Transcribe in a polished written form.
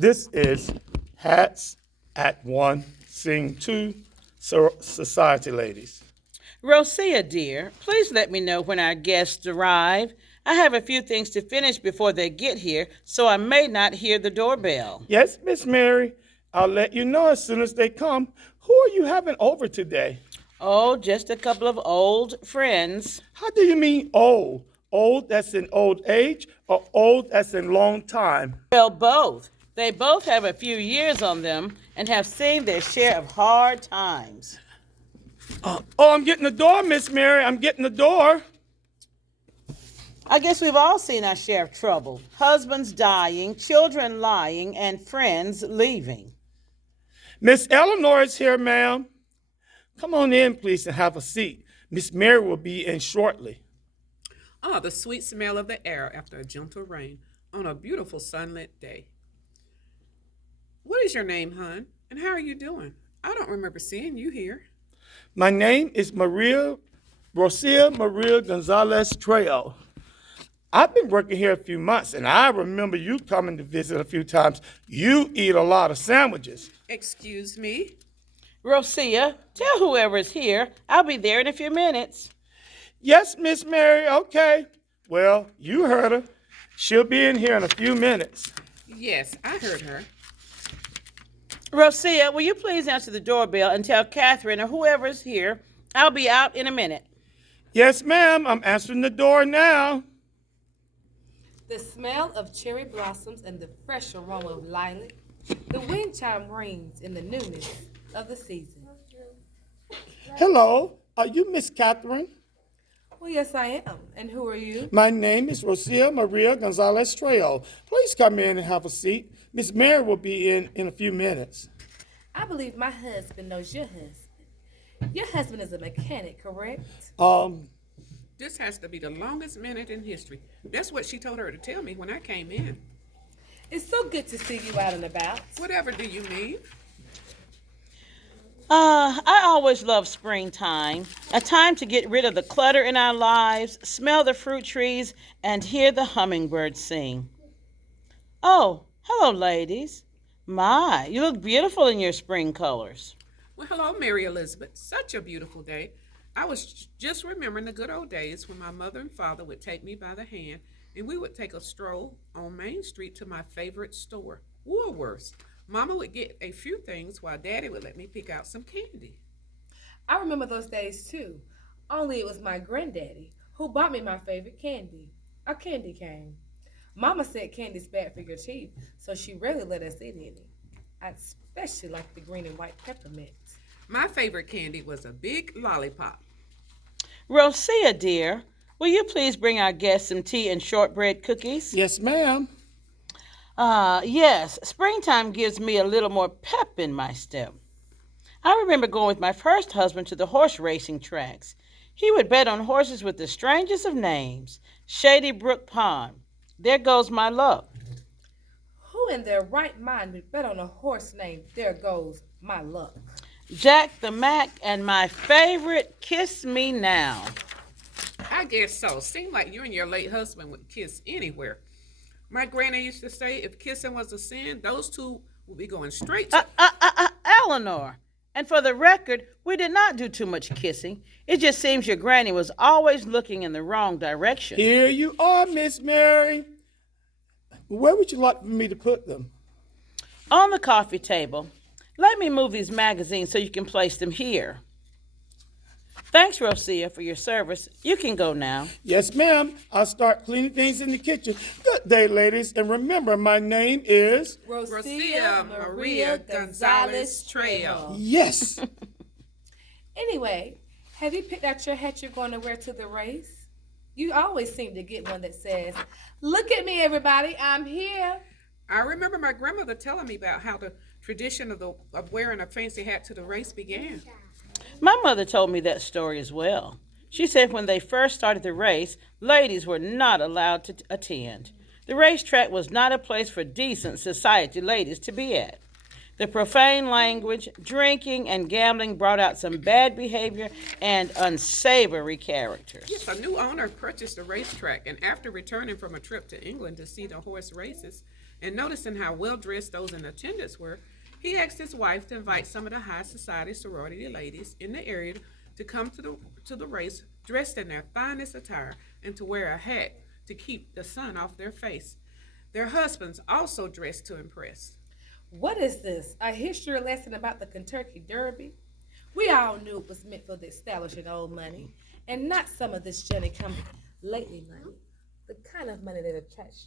This is Hats at One, Sing Two, Society Ladies. Rosia, dear, please let me know when our guests arrive. I have a few things to finish before they get here, so I may not hear the doorbell. Yes, Miss Mary, I'll let you know as soon as they come. Who are you having over today? Oh, just a couple of old friends. How do you mean old? Old that's in old age or old that's in long time? Well, both. They both have a few years on them and have seen their share of hard times. Oh, I'm getting the door, Miss Mary. I'm getting the door. I guess we've all seen our share of trouble. Husbands dying, children lying, and friends leaving. Miss Eleanor is here, ma'am. Come on in, please, and have a seat. Miss Mary will be in shortly. Ah, the sweet smell of the air after a gentle rain on a beautiful sunlit day. What is your name, hon? And how are you doing? I don't remember seeing you here. My name is Rosia Maria Gonzalez Trejo. I've been working here a few months, and I remember you coming to visit a few times. You eat a lot of sandwiches. Excuse me? Rosia, tell whoever's here I'll be there in a few minutes. Yes, Miss Mary, okay. Well, you heard her. She'll be in here in a few minutes. Yes, I heard her. Rosia, will you please answer the doorbell and tell Catherine or whoever's here I'll be out in a minute? Yes, ma'am, I'm answering the door now. The smell of cherry blossoms and the fresh aroma of lilac, the wind chime rings in the newness of the season. Hello, are you Miss Catherine? Well, yes, I am. And who are you? My name is Rosia Maria Gonzalez Trejo. Please come in and have a seat. Miss Mary will be in a few minutes. I believe my husband knows your husband. Your husband is a mechanic, correct? This has to be the longest minute in history. That's what she told her to tell me when I came in. It's so good to see you out and about. Whatever do you mean? I always love springtime, a time to get rid of the clutter in our lives, smell the fruit trees, and hear the hummingbirds sing. Oh, hello, ladies. My, you look beautiful in your spring colors. Well, hello, Mary Elizabeth. Such a beautiful day. I was just remembering the good old days when my mother and father would take me by the hand and we would take a stroll on Main Street to my favorite store, Woolworth's. Mama would get a few things while Daddy would let me pick out some candy. I remember those days too. Only it was my granddaddy who bought me my favorite candy, a candy cane. Mama said candy's bad for your teeth, so she rarely let us eat any. I especially like the green and white peppermint. My favorite candy was a big lollipop. Rosia, dear, will you please bring our guests some tea and shortbread cookies? Yes, ma'am. Yes, springtime gives me a little more pep in my step. I remember going with my first husband to the horse racing tracks. He would bet on horses with the strangest of names, Shady Brook Pond. There goes my luck. Who in their right mind would bet on a horse named There Goes My Luck? Jack the Mac and my favorite, Kiss Me Now. I guess so. Seemed like you and your late husband would kiss anywhere. My granny used to say if kissing was a sin, those two would be going straight to... Eleanor. And for the record, we did not do too much kissing. It just seems your granny was always looking in the wrong direction. Here you are, Miss Mary. Where would you like for me to put them? On the coffee table. Let me move these magazines so you can place them here. Thanks, Rosia, for your service. You can go now. Yes, ma'am. I'll start cleaning things in the kitchen. Good day, ladies. And remember, my name is... Rosia Maria Gonzalez Trejo. Yes. Anyway, have you picked out your hat you're going to wear to the race? You always seem to get one that says, "Look at me, everybody, I'm here." I remember my grandmother telling me about how the tradition of wearing a fancy hat to the race began. My mother told me that story as well. She said when they first started the race, ladies were not allowed to attend. The racetrack was not a place for decent society ladies to be at. The profane language, drinking, and gambling brought out some bad behavior and unsavory characters. Yes, a new owner purchased a racetrack, and after returning from a trip to England to see the horse races, And noticing how well dressed those in attendance were, he asked his wife to invite some of the high society sorority ladies in the area to come to the race dressed in their finest attire and to wear a hat to keep the sun off their face. Their husbands also dressed to impress. What is this? A history lesson about the Kentucky Derby? We all knew it was meant for the establishing old money, and not some of this Johnny come lately money. The kind of money that attracts